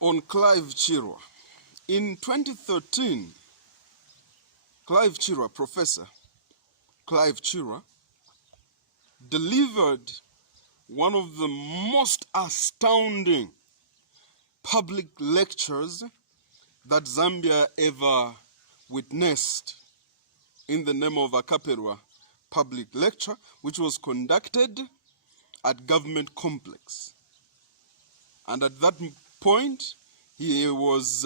on Clive Chirwa. In 2013, Professor Clive Chirwa, delivered one of the most astounding public lectures that Zambia ever witnessed, in the name of a Kapelwa public lecture, which was conducted at Government Complex. And at that point, he was,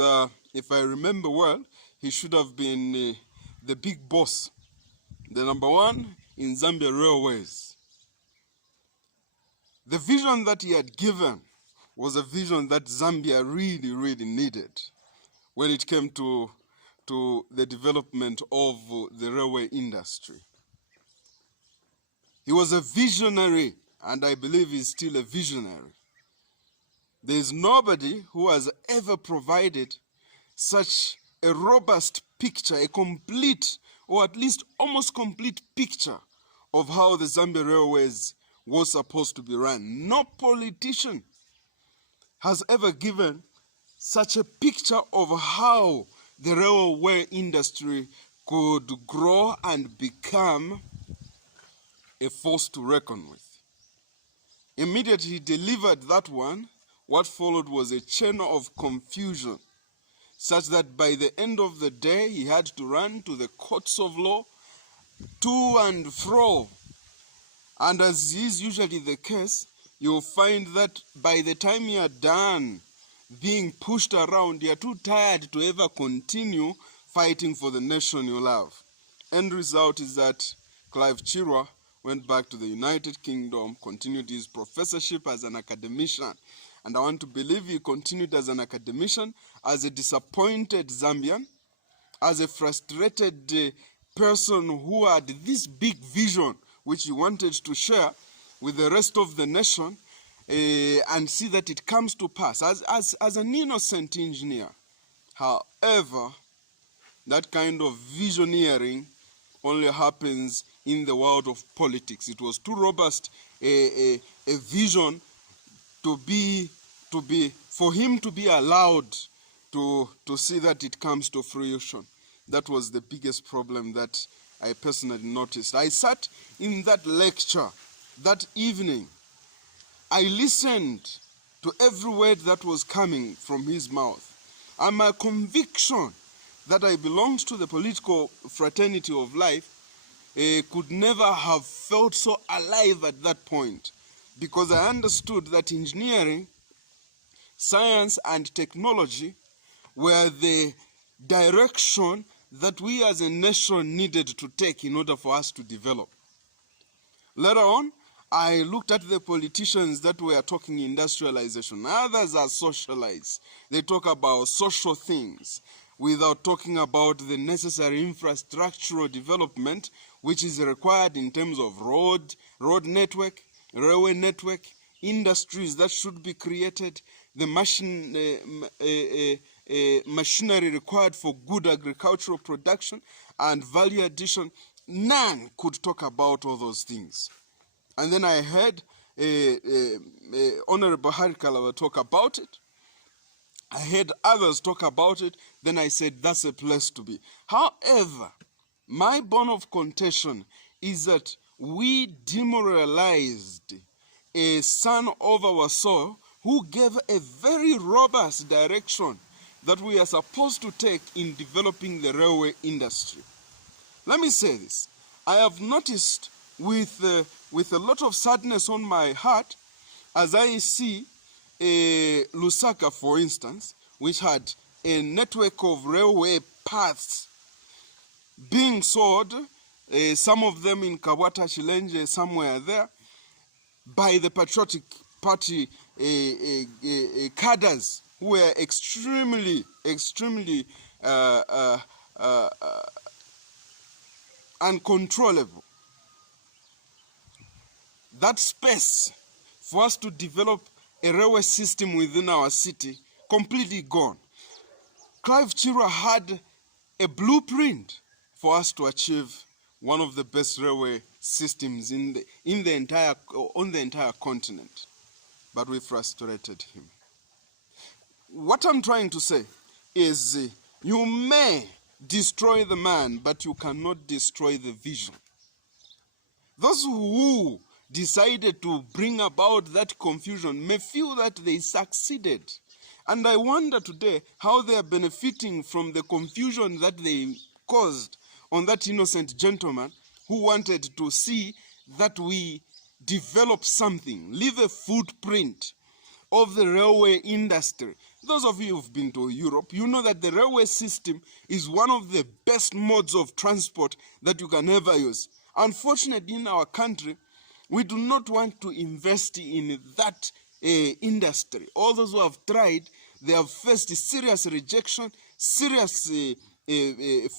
if I remember well, he should have been the big boss, the number one in Zambia Railways. The vision that he had given was a vision that Zambia really, really needed when it came to the development of the railway industry. He was a visionary, and I believe he's still a visionary. There is nobody who has ever provided such a robust picture, a complete, or at least almost complete picture of how the Zambia Railways was supposed to be run. No politician has ever given such a picture of how the railway industry could grow and become a force to reckon with. Immediately he delivered that one, what followed was a chain of confusion, such that by the end of the day he had to run to the courts of law, to and fro. And as is usually the case, you'll find that by the time you are done being pushed around, you are too tired to ever continue fighting for the nation you love. End result is that Clive Chirwa went back to the United Kingdom, continued his professorship as an academician. And I want to believe he continued as an academician, as a disappointed Zambian, as a frustrated person who had this big vision which he wanted to share with the rest of the nation, and see that it comes to pass as an innocent engineer. However, that kind of visioneering only happens in the world of politics. It was too robust a vision for him to be allowed to see that it comes to fruition. That was the biggest problem that I personally noticed. I sat in that lecture that evening. I listened to every word that was coming from his mouth. And my conviction that I belonged to the political fraternity of life could never have felt so alive at that point, because I understood that engineering, science, and technology were the direction that we as a nation needed to take in order for us to develop. Later on, I looked at the politicians that were talking industrialization. Others are socialized. They talk about social things without talking about the necessary infrastructural development which is required in terms of road network, railway network, industries that should be created, the machinery required for good agricultural production and value addition. None could talk about all those things. And then I heard Honorable Harry Kalaba talk about it. I heard others talk about it. Then I said, that's a place to be. However, my bone of contention is that we demoralized a son of our soil who gave a very robust direction that we are supposed to take in developing the railway industry. Let me say this. I have noticed with a lot of sadness on my heart as I see Lusaka, for instance, which had a network of railway paths being sold, some of them in Kabwata, Chilenje, somewhere there, by the Patriotic Party cadres who were extremely uncontrollable. That space for us to develop a railway system within our city completely gone. Clive Chirwa had a blueprint for us to achieve one of the best railway systems on the entire continent, but we frustrated him. what I'm trying to say is you may destroy the man, but you cannot destroy the vision. Those who decided to bring about that confusion may feel that they succeeded. And I wonder today how they are benefiting from the confusion that they caused on that innocent gentleman who wanted to see that we develop something, leave a footprint of the railway industry. Those of you who've been to Europe, you know that the railway system is one of the best modes of transport that you can ever use. Unfortunately, in our country, we do not want to invest in that industry. All those who have tried, they have faced serious rejection, serious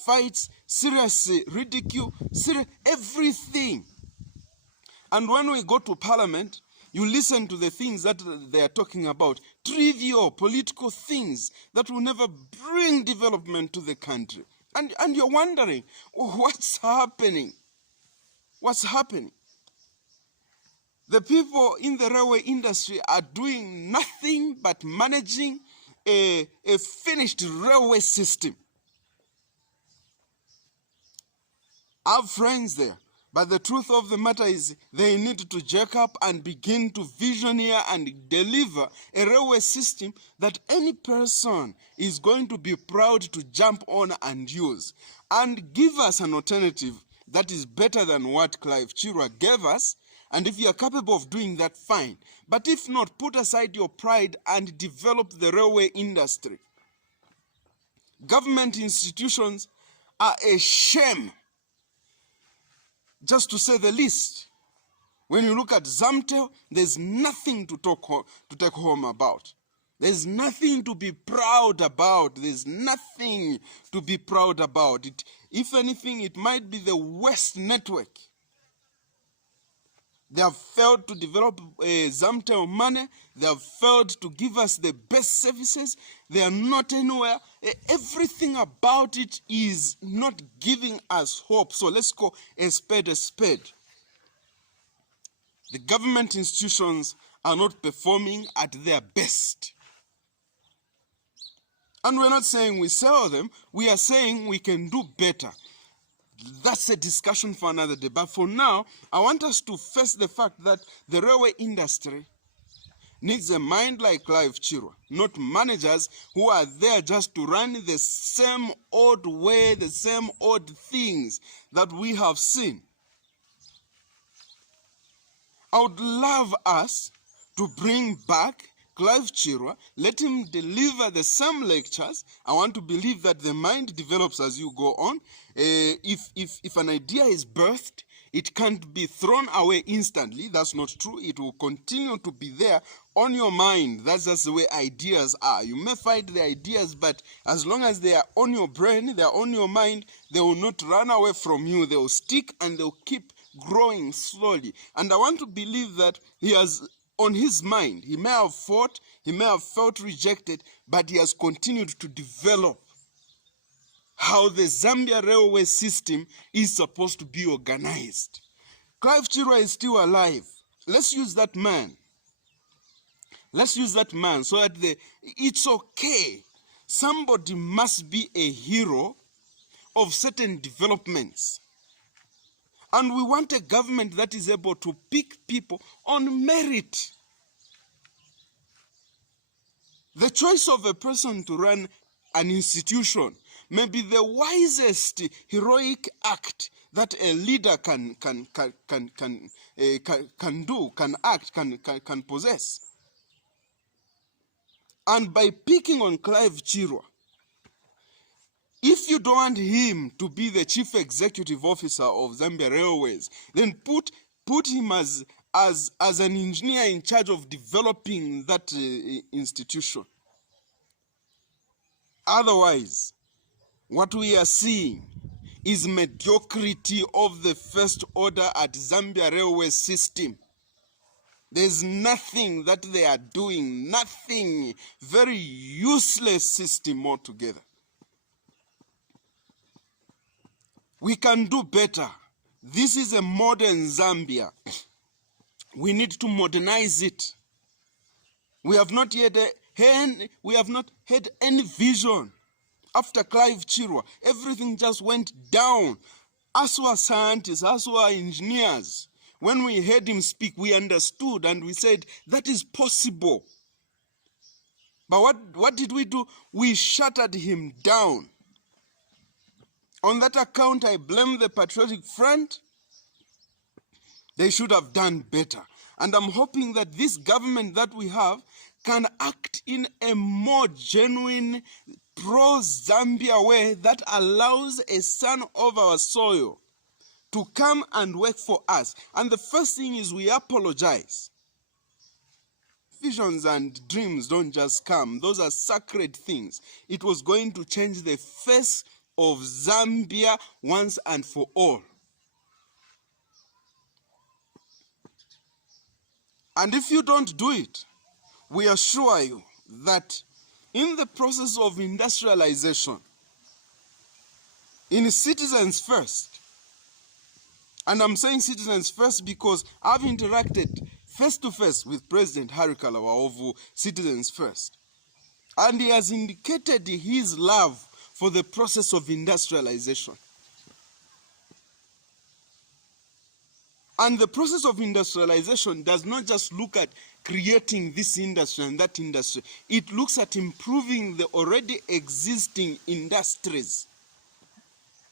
fights, serious ridicule, serious everything. And when we go to parliament, you listen to the things that they are talking about, trivial political things that will never bring development to the country. And you're wondering, what's happening? What's happening? The people in the railway industry are doing nothing but managing a finished railway system. I have friends there, but the truth of the matter is they need to jack up and begin to visioneer and deliver a railway system that any person is going to be proud to jump on and use, and give us an alternative that is better than what Clive Chirwa gave us. And if you are capable of doing that, fine. But if not, put aside your pride and develop the railway industry. Government institutions are a shame, just to say the least. When you look at Zambia, there's nothing to take home about. There's nothing to be proud about. There's nothing to be proud about. If anything, it might be the worst network. They have failed to develop Zambia money. They have failed to give us the best services. They are not anywhere. Everything about it is not giving us hope. So let's call a spade a spade. The government institutions are not performing at their best. And we're not saying we sell them. We are saying we can do better. That's a discussion for another day. But for now, I want us to face the fact that the railway industry needs a mind like Clive Chirwa, not managers who are there just to run the same old way, the same old things that we have seen. I would love us to bring back Clive Chirwa, let him deliver the same lectures. I want to believe that the mind develops as you go on. If an idea is birthed, it can't be thrown away instantly. That's not true. It will continue to be there on your mind. That's just the way ideas are. You may fight the ideas, but as long as they are on your brain, they are on your mind, they will not run away from you. They will stick and they will keep growing slowly. And I want to believe that he has on his mind, he may have fought, he may have felt rejected, but he has continued to develop how the Zambia railway system is supposed to be organized. Clive Chirwa is still alive. Let's use that man. Let's use that man so that it's okay. Somebody must be a hero of certain developments. And we want a government that is able to pick people on merit. The choice of a person to run an institution may be the wisest heroic act that a leader can possess. And by picking on Clive Chirwa, if you don't want him to be the chief executive officer of Zambia Railways, then put him as an engineer in charge of developing that institution. Otherwise, what we are seeing is mediocrity of the first order at Zambia Railway system. There's nothing that they are doing, nothing, very useless system altogether. We can do better. This is a modern Zambia. We need to modernize it. We have not yet we have not had any vision. After Clive Chirwa, everything just went down. Us who are scientists, us who are engineers, when we heard him speak, we understood and we said, that is possible. But what did we do? We shuttered him down. On that account, I blame the Patriotic Front. They should have done better. And I'm hoping that this government that we have can act in a more genuine, pro-Zambia way that allows a son of our soil to come and work for us. And the first thing is we apologize. Visions and dreams don't just come. Those are sacred things. It was going to change the face of Zambia once and for all. And if you don't do it, we assure you that in the process of industrialization, in citizens first, and I'm saying citizens first because I've interacted face-to-face with President Harry Kalawa of Citizens First, and he has indicated his love for the process of industrialization. And the process of industrialization does not just look at creating this industry and that industry. It looks at improving the already existing industries.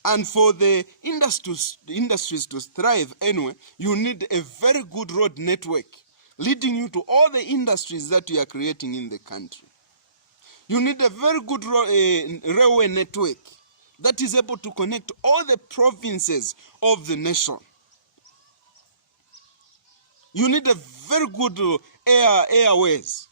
And for the industries to thrive anyway, you need a very good road network leading you to all the industries that you are creating in the country. You need a very good railway network that is able to connect all the provinces of the nation. You need a very good airways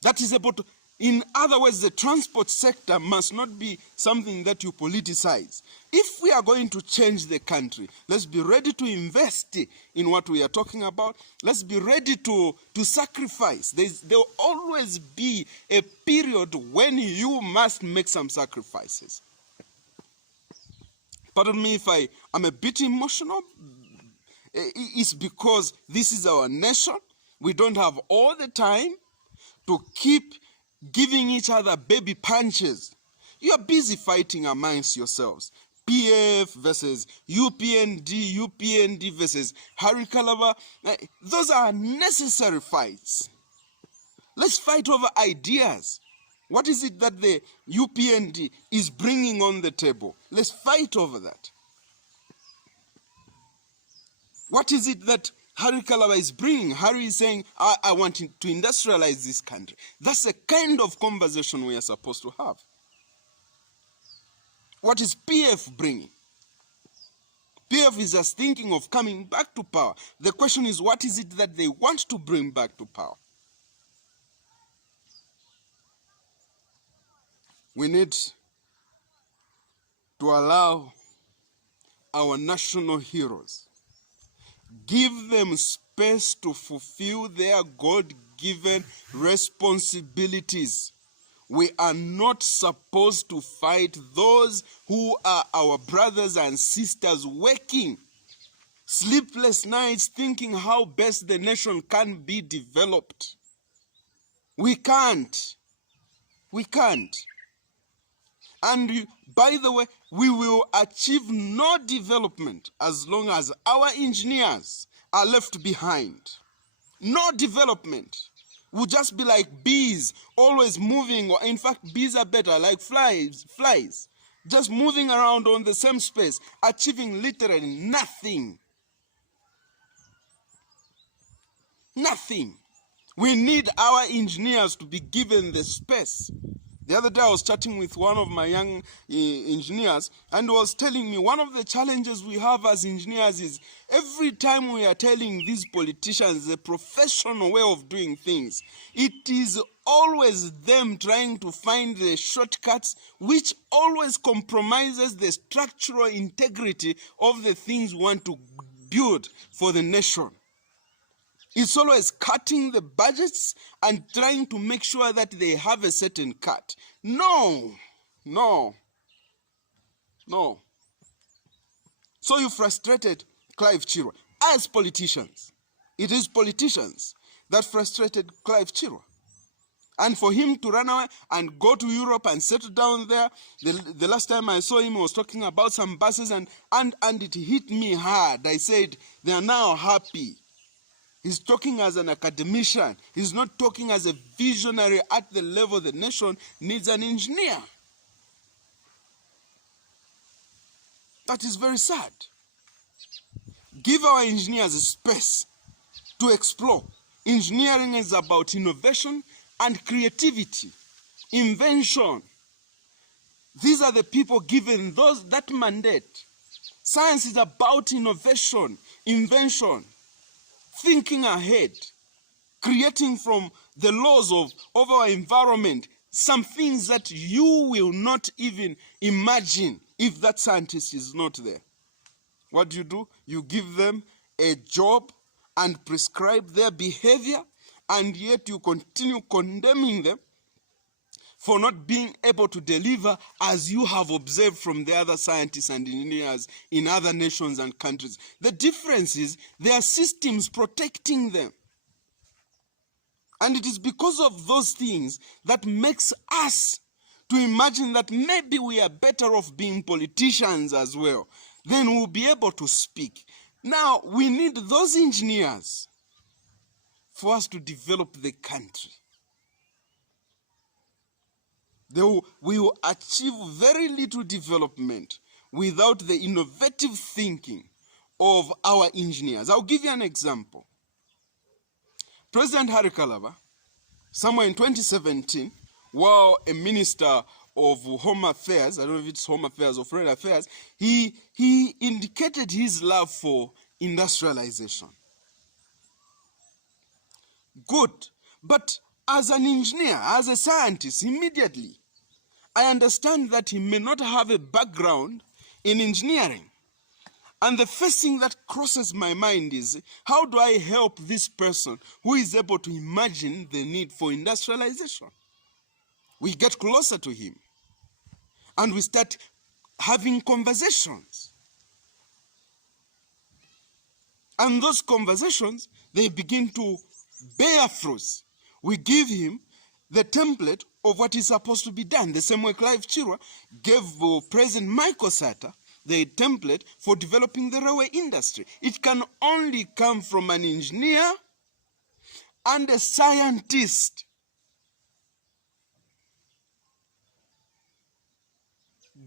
that is able to, in other words, the transport sector must not be something that you politicize. If we are going to change the country, let's be ready to invest in what we are talking about. Let's be ready to sacrifice. There will always be a period when you must make some sacrifices. Pardon me if I am a bit emotional. It's because this is our nation. We don't have all the time to keep giving each other baby punches. You are busy fighting amongst yourselves. PF versus UPND versus Harry Kalawa. Those are necessary fights. Let's fight over ideas. What is it that the UPND is bringing on the table? Let's fight over that. What is it that Harry Kalawa is bringing? Harry is saying, I want to industrialize this country. That's the kind of conversation we are supposed to have. What is PF bringing? PF is just thinking of coming back to power. The question is, what is it that they want to bring back to power? We need to allow our national heroes, give them space to fulfill their God-given responsibilities. We are not supposed to fight those who are our brothers and sisters working sleepless nights thinking how best the nation can be developed. We can't. We can't. And by the way, we will achieve no development as long as our engineers are left behind. No development. We'll just be like bees, always moving, or in fact, bees are better, like flies, just moving around on the same space, achieving literally nothing. Nothing. We need our engineers to be given the space. The other day I was chatting with one of my young engineers, and he was telling me one of the challenges we have as engineers is every time we are telling these politicians the professional way of doing things, it is always them trying to find the shortcuts, which always compromises the structural integrity of the things we want to build for the nation. It's always cutting the budgets and trying to make sure that they have a certain cut. No. So you frustrated Clive Chirwa. As politicians, it is politicians that frustrated Clive Chirwa. And for him to run away and go to Europe and settle down there, the last time I saw him, he was talking about some buses, and it hit me hard. I said, they are now happy. He's talking as an academician. He's not talking as a visionary at the level the nation needs an engineer. That is very sad. Give our engineers a space to explore. Engineering is about innovation and creativity, invention. These are the people given that mandate. Science is about innovation, invention, thinking ahead, creating from the laws of our environment some things that you will not even imagine if that scientist is not there. What do? You give them a job and prescribe their behavior, and yet you continue condemning them for not being able to deliver as you have observed from the other scientists and engineers in other nations and countries. The difference is there are systems protecting them. And it is because of those things that makes us to imagine that maybe we are better off being politicians as well. Then we'll be able to speak. Now, we need those engineers for us to develop the country. We will achieve very little development without the innovative thinking of our engineers. I'll give you an example. President Hari Kalaba, somewhere in 2017, while a minister of Home Affairs, I don't know if it's Home Affairs or Foreign Affairs, he indicated his love for industrialization. Good. But as an engineer, as a scientist, immediately, I understand that he may not have a background in engineering. And the first thing that crosses my mind is, how do I help this person who is able to imagine the need for industrialization? We get closer to him and we start having conversations. And those conversations, they begin to bear fruits. We give him the template of what is supposed to be done. The same way Clive Chirwa gave President Michael Sata the template for developing the railway industry. It can only come from an engineer and a scientist.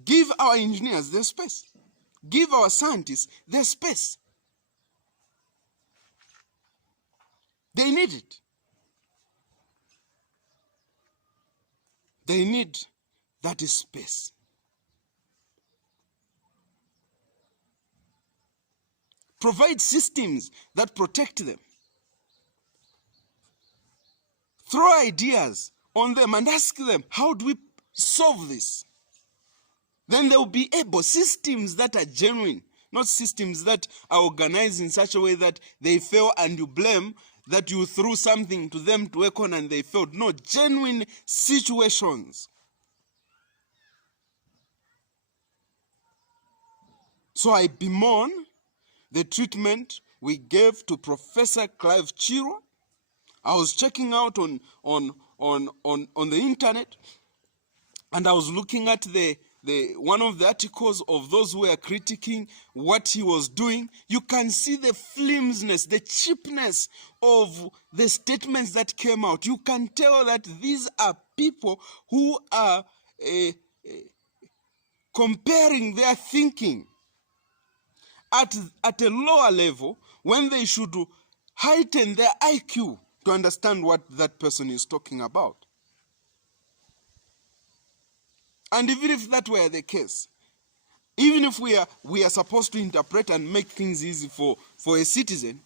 Give our engineers their space. Give our scientists their space. They need it. They need that space. Provide systems that protect them. Throw ideas on them and ask them, how do we solve this? Then they will be able, systems that are genuine, not systems that are organized in such a way that they fail and you blame that you threw something to them to work on and they failed. No, genuine situations. So I bemoan the treatment we gave to Professor Clive Chirwa. I was checking out on the internet, and I was looking at one of the articles of those who were critiquing what he was doing. You can see the flimsiness, the cheapness of the statements that came out. You can tell that these are people who are comparing their thinking at a lower level when they should heighten their IQ to understand what that person is talking about. And even if that were the case, even if we are supposed to interpret and make things easy for a citizen,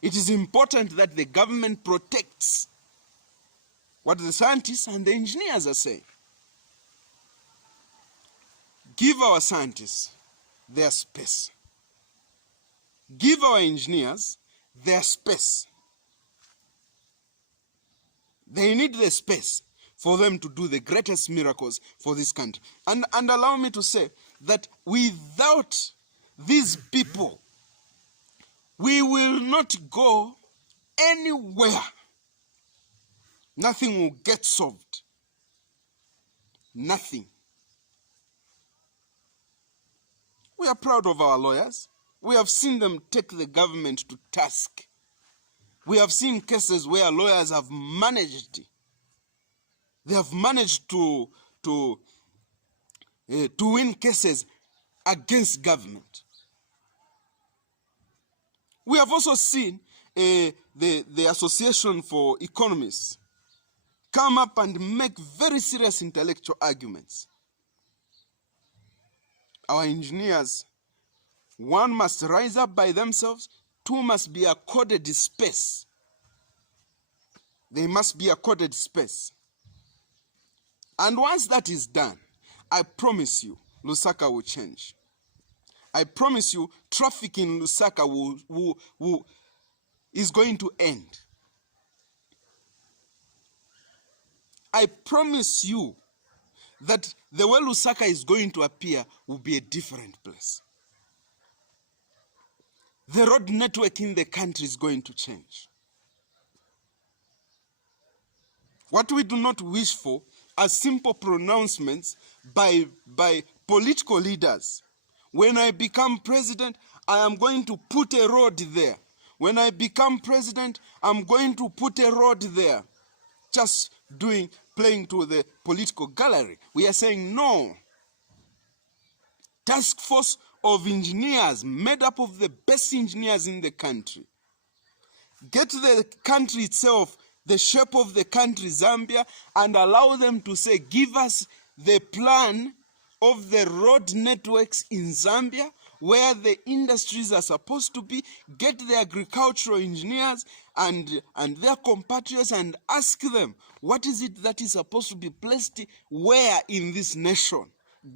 it is important that the government protects what the scientists and the engineers are saying. Give our scientists their space. Give our engineers their space. They need the space for them to do the greatest miracles for this country. And allow me to say that without these people, we will not go anywhere, nothing will get solved. Nothing. We are proud of our lawyers. We have seen them take the government to task. We have seen cases where lawyers have managed. They have managed to win cases against government. We have also seen the Association for Economists come up and make very serious intellectual arguments. Our engineers, one, must rise up by themselves. Two, must be accorded space. They must be accorded space. And once that is done, I promise you, Lusaka will change. I promise you, traffic in Lusaka is going to end. I promise you that the way Lusaka is going to appear will be a different place. The road network in the country is going to change. What we do not wish for are simple pronouncements by political leaders. When I become president, I am going to put a road there. When I become president, I'm going to put a road there. Just playing to the political gallery. We are saying no. Task force of engineers made up of the best engineers in the country. Get the country itself, the shape of the country, Zambia, and allow them to say, give us the plan of the road networks in Zambia, where the industries are supposed to be. Get the agricultural engineers and their compatriots and ask them, what is it that is supposed to be placed where in this nation?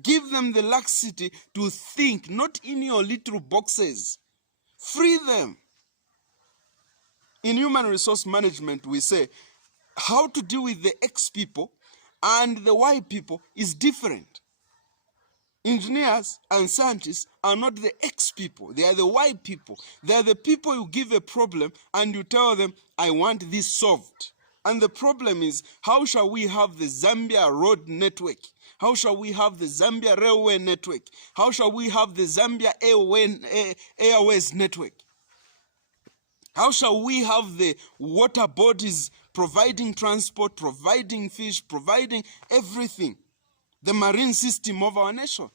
Give them the laxity to think, not in your little boxes. Free them. In human resource management, we say how to deal with the X people and the Y people is different. Engineers and scientists are not the X people. They are the Y people. They are the people you give a problem and you tell them, I want this solved. And the problem is, how shall we have the Zambia road network? How shall we have the Zambia railway network? How shall we have the Zambia airways network? How shall we have the water bodies providing transport, providing fish, providing everything, the marine system of our nation?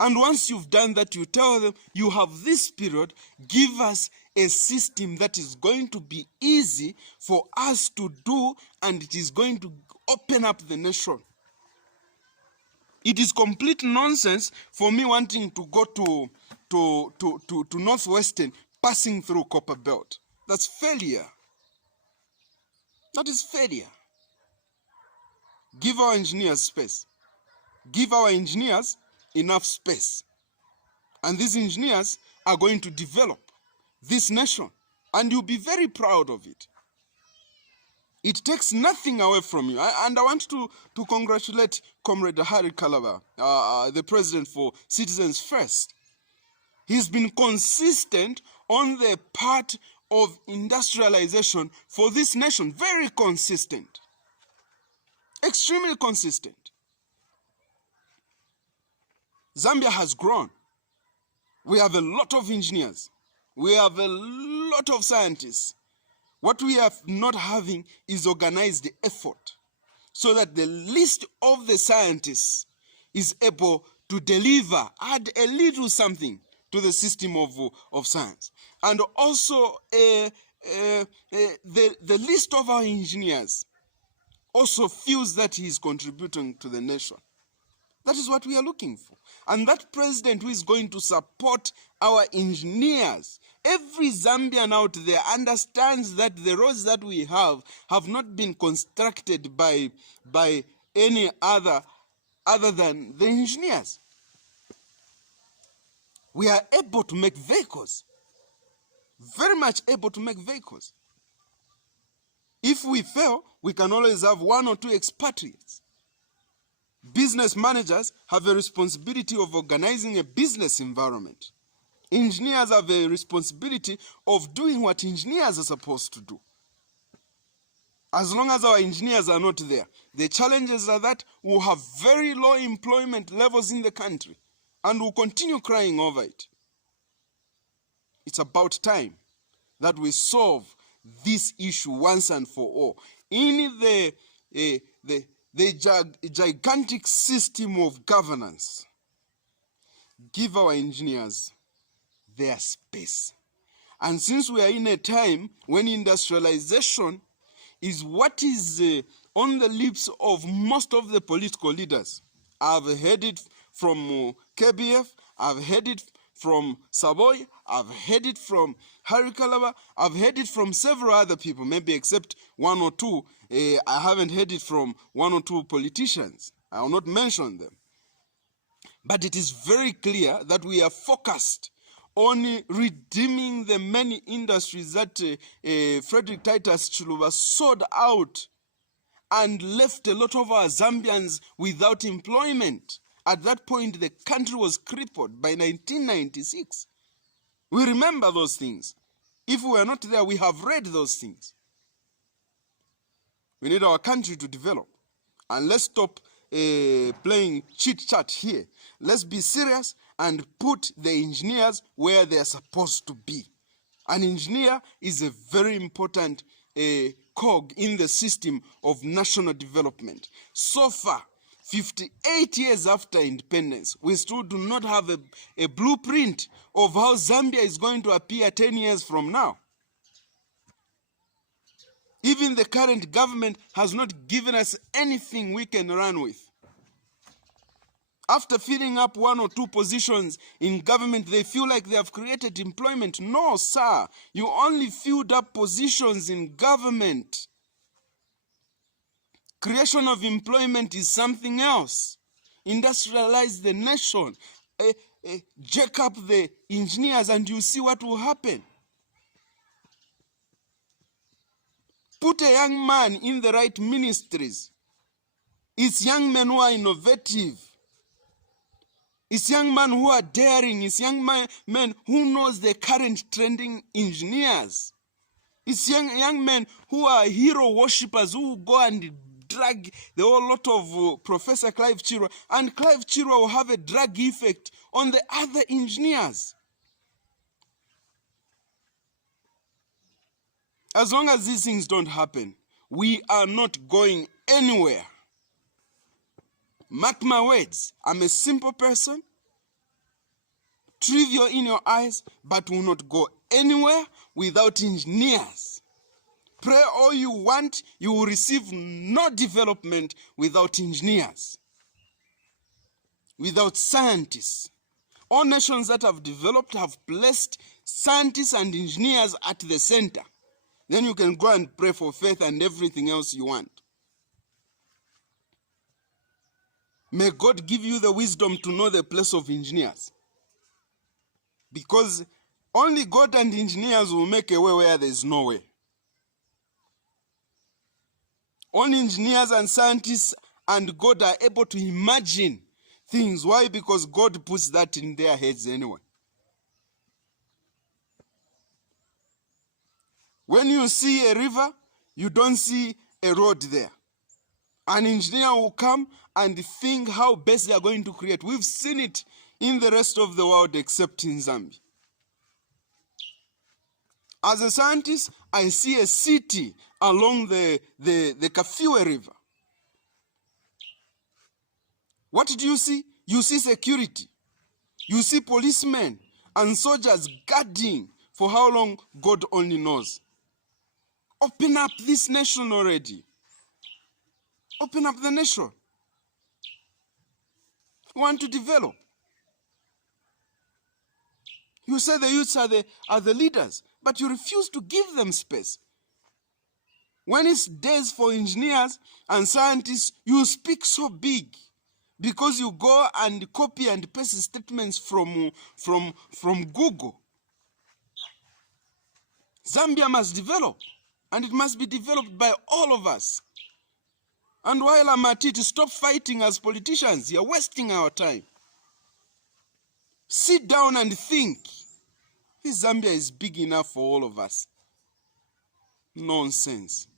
And once you've done that, you tell them, you have this period, give us a system that is going to be easy for us to do, and it is going to open up the nation. It is complete nonsense for me wanting to go to Northwestern, passing through Copper Belt. That's failure. That is failure. Give our engineers space. Give our engineers enough space. And these engineers are going to develop this nation. And you'll be very proud of it. It takes nothing away from you. And I want to congratulate Comrade Harry Kalaba, the president for Citizens First. He's been consistent on the part of industrialization for this nation. Very consistent. Extremely consistent. Zambia has grown. We have a lot of engineers. We have a lot of scientists. What we are not having is organized effort, so that the list of the scientists is able to deliver, add a little something to the system of science. And also the list of our engineers also feels that he is contributing to the nation. That is what we are looking for. And that president who is going to support our engineers, every Zambian out there understands that the roads that we have not been constructed by any other than the engineers. We are able to make vehicles. Very much able to make vehicles. If we fail, we can always have one or two expatriates. Business managers have a responsibility of organizing a business environment. Engineers have a responsibility of doing what engineers are supposed to do. As long as our engineers are not there, the challenges are that we'll have very low employment levels in the country, and we'll continue crying over it. It's about time that we solve this issue once and for all. In the gigantic system of governance, give our engineers their space. And since we are in a time when industrialization is what is on the lips of most of the political leaders, I've heard it from KBF, I've heard it from Savoy, I've heard it from Harry Kalaba, I've heard it from several other people, maybe except one or two. I haven't heard it from one or two politicians. I will not mention them. But it is very clear that we are focused on redeeming the many industries that Frederick Titus Chiluba sold out and left a lot of our Zambians without employment. At that point, the country was crippled by 1996. We remember those things. If we are not there, we have read those things. We need our country to develop. And let's stop playing chit-chat here. Let's be serious and put the engineers where they are supposed to be. An engineer is a very important cog in the system of national development. So far, 58 years after independence, we still do not have a blueprint of how Zambia is going to appear 10 years from now. Even the current government has not given us anything we can run with. After filling up one or two positions in government, they feel like they have created employment. No, sir. You only filled up positions in government. Creation of employment is something else. Industrialize the nation. Jack up the engineers and you see what will happen. Put a young man in the right ministries. It's young men who are innovative. It's young men who are daring. It's young men who knows the current trending engineers. It's young men who are hero worshippers who go and drag the whole lot of Professor Clive Chirwa. And Clive Chirwa will have a drag effect on the other engineers. As long as these things don't happen, we are not going anywhere. Mark my words, I'm a simple person, trivial in your eyes, but will not go anywhere without engineers. Pray all you want, you will receive no development without engineers, without scientists. All nations that have developed have placed scientists and engineers at the center. Then you can go and pray for faith and everything else you want. May God give you the wisdom to know the place of engineers. Because only God and engineers will make a way where there is no way. Only engineers and scientists and God are able to imagine things. Why? Because God puts that in their heads anyway. When you see a river, you don't see a road there. An engineer will come and think how best they are going to create. We've seen it in the rest of the world except in Zambia. As a scientist, I see a city along the Kafue River. What do you see? You see security. You see policemen and soldiers guarding for how long God only knows. Open up this nation already. Open up the nation. You want to develop. You say the youths are the leaders, but you refuse to give them space. When it's days for engineers and scientists, you speak so big because you go and copy and paste statements from Google. Zambia must develop, and it must be developed by all of us. And while I'm at it, stop fighting as politicians. You're wasting our time. Sit down and think. This Zambia is big enough for all of us. Nonsense.